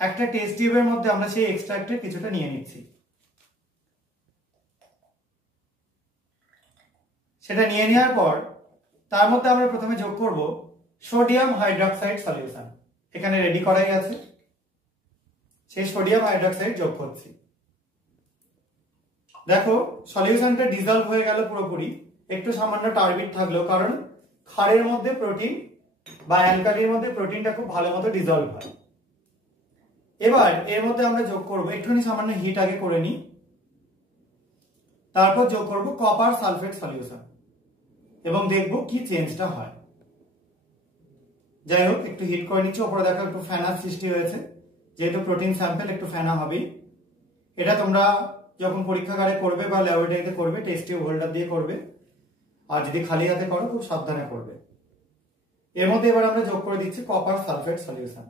একটা টেস্ট টিউবের মধ্যে আমরা সেই এক্সট্রাক্টের কিছুটা নিয়ে নিচ্ছি। সেটা নিয়ে নেওয়ার পর তার মধ্যে আমরা প্রথমে যোগ করব সোডিয়াম হাইড্রক্সাইড সলিউশন। এখানে রেডি করাই আছে, সেই সোডিয়াম হাইড্রক্সাইড যোগ করছি। দেখো সলিউশনটা ডিজলভ হয়ে গেল পুরোপুরি, একটু সামান্য টার্বিড থাকলো, কারণ ক্ষারের মধ্যে প্রোটিন বা অ্যালকালির মধ্যে প্রোটিনটা খুব ভালো মতো ডিজলভ হয়। এবার এর মধ্যে আমরা যোগ করব, একটুখানি সামান্য হিট আগে করে নিই, তারপর যোগ করব কপার সালফেট সলিউশন এবং দেখব কি চেঞ্জটা হয়। যাই হোক, একটু হিট করে নিচ্ছি। ওপরে দেখো একটু ফেনার সৃষ্টি হয়েছে, যেহেতু প্রোটিন স্যাম্পল একটু ফেনা হবেই। এটা তোমরা যখন পরীক্ষাগারে করবে বা ল্যাবরেটরিতে করবে টেস্ট টিউব হোল্ডার দিয়ে করবে, আর যদি খালি হাতে করো খুব সাবধানে করবে। এর মধ্যে এবার আমরা যোগ করে দিচ্ছি কপার সালফেট সলিউশন।